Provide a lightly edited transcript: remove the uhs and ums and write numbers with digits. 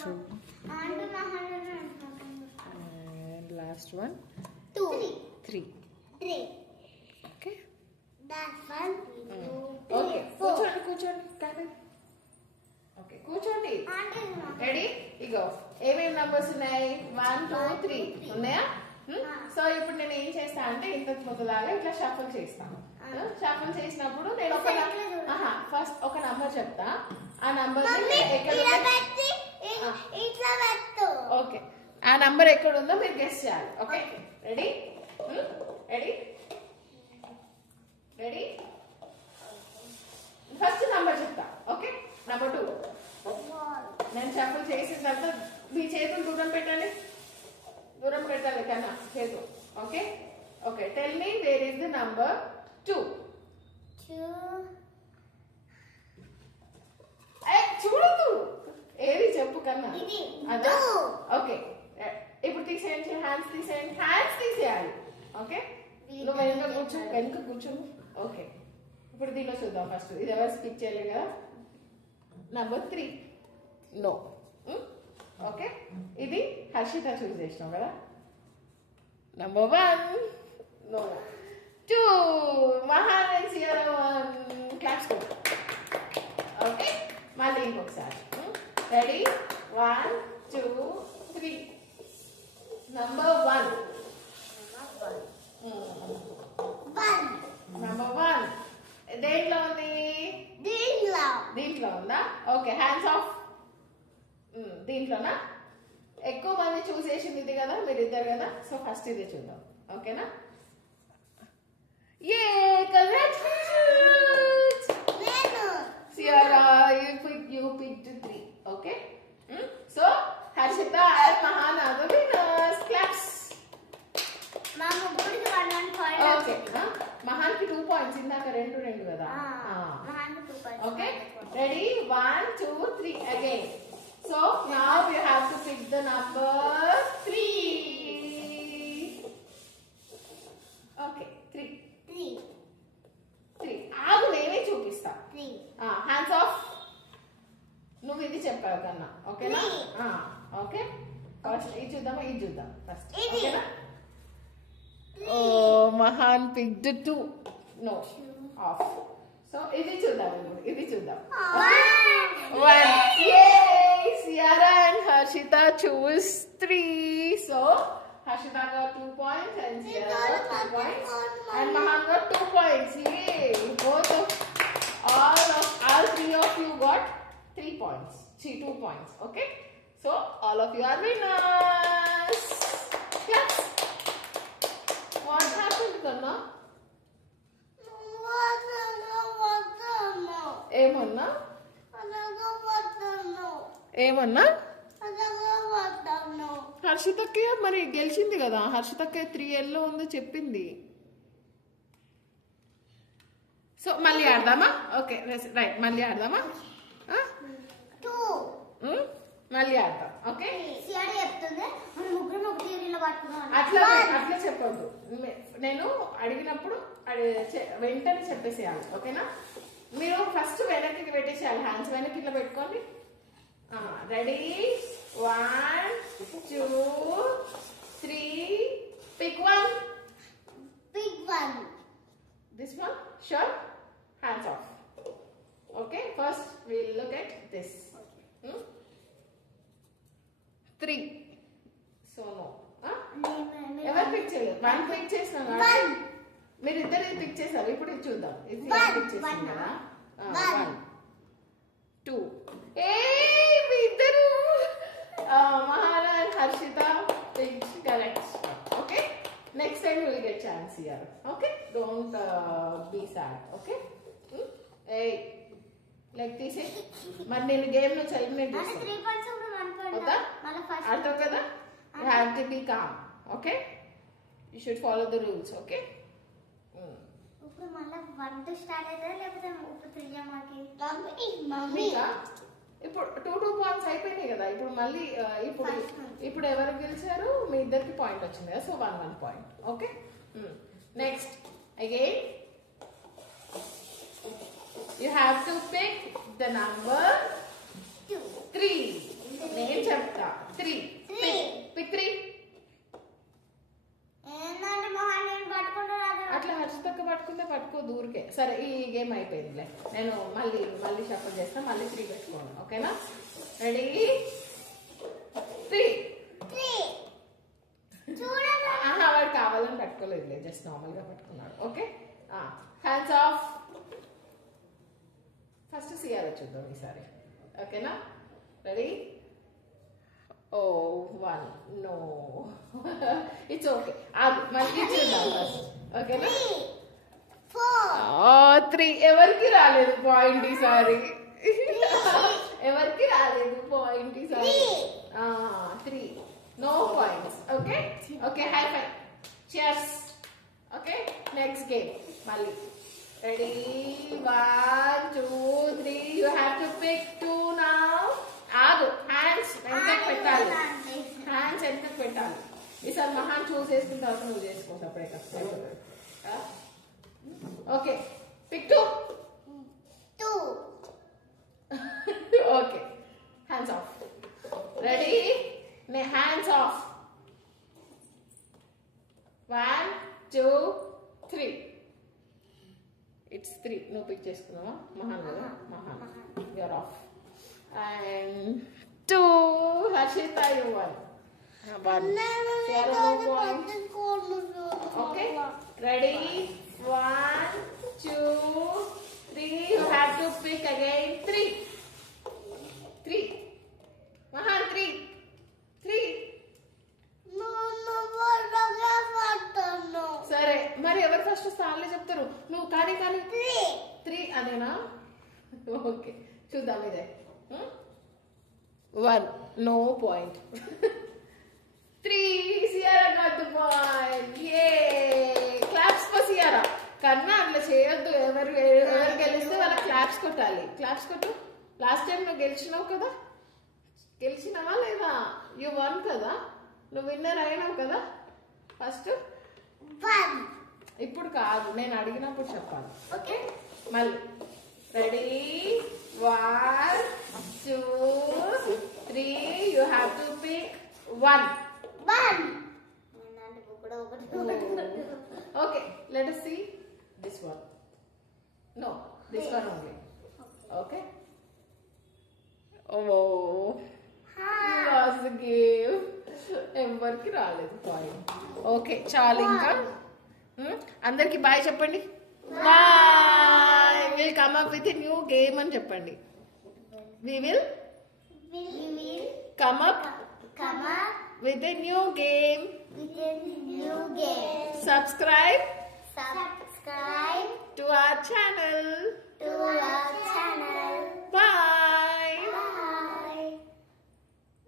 2. And last one. 2. 3. 3. Okay. That's 1, 2, 3, Okay. 4. కూర్చోండి. Okay. కూర్చోండి. Ready? ఇగో ఏమేమి నంబర్స్ ఉన్నాయి? 1 2 3 ఉన్నాయా? సో ఇప్పుడు నేను ఏం చేస్తా అంటే ఇంతకు ముందులాగా ఇట్లా షఫల్ చేస్తాను. షఫల్ చేసినప్పుడు నేను ఫస్ట్ ఒక నంబర్ చెప్తా. ఆ నంబర్ ఓకే, ఆ నంబర్ ఎక్కడ ఉందో మీరు గెస్ చేయాలి. Okay, ready? Ready? First number చెప్తా. Okay, number 2. నేను షఫల్ చేసిన తర్వాత మీ చేతులు దూరం పెట్టండి కన్నా చేతులు. Okay okay, tell me where is the number 2. చూడదు, ఏది చెప్పు కన్నా. అదా? ఓకే, ఇప్పుడు తీసేయండి. హ్యాండ్స్ తీసేయాలి. ఓకే, నువ్వు వెనుక కూర్చో. ఓకే, ఇప్పుడు దీనిలో చూద్దాం. ఫస్ట్ ఇది ఎవరు స్కిప్ చేయలేదు కదా. Number 3 no. ఓకే, ఇది హర్షిత చూస్ చేసినాం కదా. Number 1 no. 2 మహాన్ క్లాస్. ఓకే, మళ్ళీ ఇంకొకసారి. రెడీ? 1 2 3. నంబర్ 1. నంబర్ 1 దేంట్లో ఉంది? దీంట్లో ఉందా? Okay, hands off. దీంట్లోనా? ఎక్కువ మంది చూసేసింది ఇది కదా, మీరు ఇద్దరు కదా. సో ఫస్ట్ ఇది చూద్దాం. ఓకేనా? ఏ congratulations Sierra, you picked 3. Okay, so Harshita and Mahan are the winners. Claps. Okay, Mahan ki 2 points. Indaka 2 kada. Mahan ki 2 points. Okay, ready? 1 2 3 again. So now you have to pick the number 3. Okay, 3. ఆగు, నేనే చూపిస్తా. Hands of. నువ్వు ఇది చెప్పావు కన్నా. ఓకేనా? Okay, first ఇది చూద్దాం ఫస్ట్. ఓకేనా? ఓ మహాన్ పిక్డ్ 2. No, of. సో ఇది చూద్దాం. 1. Ciara and Harshita choose 3. So Harshita got 2 points and Ciara got 2 points and Mahan got 2 points. Yay! All 3 of you got 3 points. 2 points. Okay? So all of you are winners. Yes. What happened, Kanna? ఏమన్నా? హర్షితకి మరి గెలిచింది కదా. హర్షితకి 3 yellow ఉంది చెప్పింది. So మళ్ళీ ఆడదామా? Okay right, మళ్ళీ ఆడదామా? మళ్ళీ ఆడదాం. ఓకే, అట్లా చెప్పొద్దు. నేను అడిగినప్పుడు వెంటనే చెప్పేసేయాలి. ఓకేనా? మీరు ఫస్ట్ వెనక్కి పెట్టేసేయాలి. హ్యాండ్స్ వెనక్కి ఇట్లా పెట్టుకోండి. Ready? 1 2 3. Pick one. This one? Sure? Hands off. Okay, first we'll look at this. 3. So no. ఎవరు పిక్ చేయలేదు? 1 పిక్ చేసినా మీరు ఇద్దరు పిక్ చేశారు. ఇప్పుడు ఇది చూద్దాం. ఇది పిక్ చేసింది కదా. 1 2. మీ ఇద్దరు Mahana and Harshita picked correct. Okay, next time you will get chance here. Okay, don't be sad. Okay. Hey, like this. మరి నేను గేమ్ లో ఎలిమినేట్ చేస్తాను. 3 points కూడా 1 point. ఓదా? అర్థం కదా? You have to be calm. Okay, you should follow the rules. Okay. ఇప్పుడు మళ్ళీ 1 to start అవుతుందా లేకపోతే ఇప్పుడు 3 మాకి? మమ్మీ ఇప్పుడు 2 points అయిపోయినాయి కదా. ఇప్పుడు మళ్ళీ ఇప్పుడు ఎవరు గెలిచారు? మీ ఇద్దరికి పాయింట్ వచ్చింది కదా. So 1 point. Okay, next again you have to pick the number 3. నేను చెప్తా 3 పిక్ 3 ఏంటంటే మొహం నేను పట్టుకుంటాను. అట్లా హర్షితక్క పట్టుకుంటే పట్టుకో దూరికే. సరే ఈ గేమ్ అయిపోయిందిలే. నేను మళ్ళీ షఫల్ చేస్తా. మళ్ళీ 3 పెట్టుకోండి. ఓకేనా? రెడీ 3 చూడండి. వాడు కావాలని పట్టుకోలేదులే, జస్ట్ నార్మల్ గా పట్టుకున్నాడు. Okay, hands off. First Ciara చూద్దాం ఈసారి. ఓకేనా? Ready? Oh 1 no it's okay. మళ్ళీ చూద్దాం ఫస్ట్. ఓకేనా? 3 ఎవరికి రాలేదు పాయింట్ ఈసారి. ఎవరికి రాలేదు పాయింట్ ఈసారి. 3 no points. Okay okay, high five, cheers. Okay, next game మళ్ళీ. Ready 1 2 3 you have to pick 2 now. ఆగు, హ్యాండ్స్ వెనక్కి పెట్టాలి. హ్యాండ్స్ వెనక్కి పెట్టాలి. ఈసారి మహాన్ చూస్ చేసుకున్న తర్వాత నువ్వు చేసుకో separate. Okay, pick 2. Okay, hands off. Ready? Hands off. 1 2 3. It's 3. నువ్వు పిక్ చేసుకున్నావా? మహాన్ కదా? Mahan, you're off. And 2 Harshita, you won. 1 0 points. Okay, ready? 1 2 3. You have to pick again 3. Mahan 3. సరే, మరి ఎవరు ఫస్ట్ వస్తారో చెప్తారు. నువ్వు కానీ 3 అదేనా? ఓకే, చూద్దాం. ఇదే 1 no point. 3 Sierra got the point. Yay! Claps for Sierra. కన్నా అట్లా చేయొద్దు. ఎవరు గెలిస్తే వాళ్ళ క్లాప్స్ కొట్టాలి. క్లాప్స్ కొట్టు. లాస్ట్ టైం నువ్వు గెలిచినావు కదా? గెలిచినావా లేదా? యూ వన్ కదా? నువ్వు విన్నర్ అయినావు కదా ఫస్ట్. ఇప్పుడు కాదు, నేను అడిగినప్పుడు చెప్పాలి. ఓకే, మళ్ళీ ready 1 2 3. You have to pick 1. Okay, let us see this one. No, this one only. Okay. Oh, you lost the game. ఎవరికి రాలేదు పాయింట్. ఓకే, చాలు. ఇంకా అందరికి బాయ్ చెప్పండి. Bye. Will come up with new game అని చెప్పండి. We will come up with a new game. Subscribe to our channel.